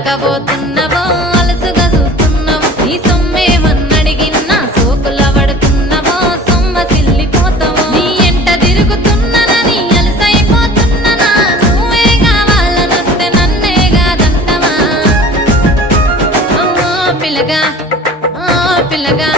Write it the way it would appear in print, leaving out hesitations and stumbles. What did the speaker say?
అడకబోతున్నవో అలసుగా చూస్తున్నావో నీ సొమ్మేమన్నడిగిన్నా సోకుల పడుతున్నవో సొమ్మ సిల్లిపోతావో నీ ఎంట తిరుగుతున్ననని అలసైపోతున్ననా నువ్వే కావాలనొస్తే నన్నే కాదంటవా పిల్లగా పిల్లగా